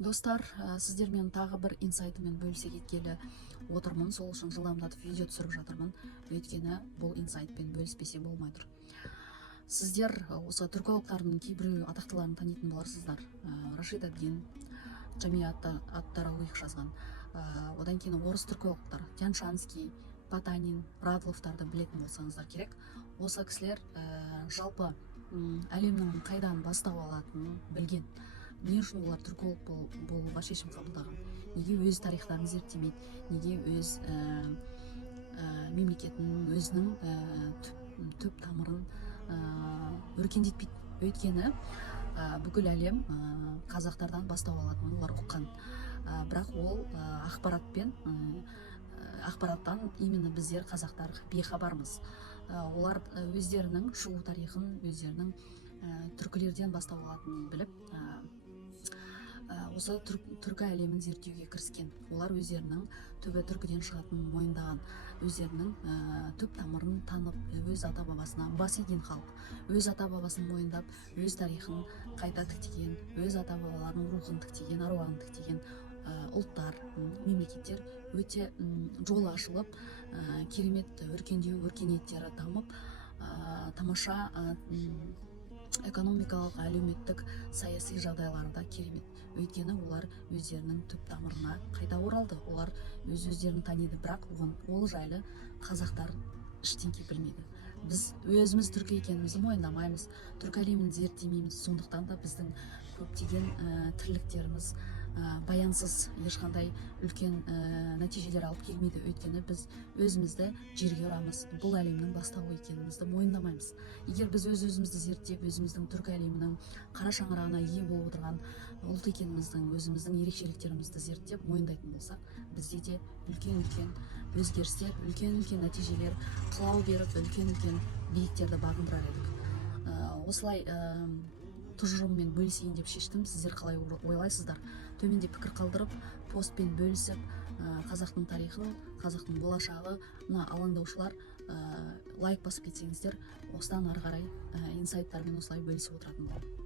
Достар, сіздермен тағы бір инсайтымен бөлісе кеткелі отырмын. Сол үшін жылдамдатып видео түсіріп жатырмын. Өйткені бұл инсайтпен бөліспесе болмай тұр. Сіздер осы түркологтардың кейбір атақтыларын танитын боларсыздар. Рашид Абдин, Джамия ат-Тарауих жазған. Одан кейін орыс түркологтар Тяншанский, Потанин, Радловтарды білетін болсаңыздар керек. Осы кісілер жалпы әлемнің қайдан бастау алатынын білген. Не үшін олар түрколог болуға шешім қабылдаған? Неге өз тарихтарын зерттемейді? Неге өз мемлекетінің өзінің түп тамырын өркендетпейді? Өйткені бүкіл әлем қазақтардан бастау алатынын олар ұққан. Бірақ ол ақпараттан именно біздер қазақтар бейхабармыз. Олар өздерінің шығу тарихын, өздерінің түркілерден бастау алатынын біліп, осы түркі әлемін зерттеуге кіріскен. Олар өздерінің түбі түркіден шығатынын мойындаған, өздерінің түп тамырын танып, өз ата-бабасына бас иген халық, өз ата-бабасын мойындап, өз тарихын қайта тіктеген, өз ата-бабаларының рухын тіктеген, аруағын тіктеген ұлттар, мемлекеттер өте жол ашылып, керемет өркениеттері дамып, тамаша экономикалық, әлеуметтік, саяси жағдайларда керемет. Өйткені олар өздерінің түп тамырына қайта оралды. Олар өздерін таниды, бірақ ол жайлы қазақтар ештеңе білмейді. Біз өзіміз түркі екенімізді мойындамаймыз, түркі әлемін зерттемейміз. Сондықтан да біздің көптеген тірліктеріміз баянсыз, ешқандай үлкен нәтижелер алып келмейді. Өйткені біз өзімізді жерге ұрамыз, бұл әлемнің бастауы екенімізді мойындамаймыз. Егер біз өзімізді зерттеп, өзіміздің түркі әлемінің қара шаңырағына ие болып отырған ұлт екеніміздің, өзіміздің ерекшеліктерімізді зерттеп мойындайтын болсақ, бізде де үлкен өзгерістер, үлкен нәтижелер қылау беріп, үлкен биіктерді бағындырар едік. Осылай тұжырыммен бөлісейін деп шештім. Сіздер қалай ойлайсыздар? Төменде пікір қалдырып, постпен бөлісіп, қазақтың тарихын, қазақтың болашағына алаңдаушылар лайк басып кетсеңіздер, осыдан ары қарай инсайттармен осылай бөлісіп отыратын боламын.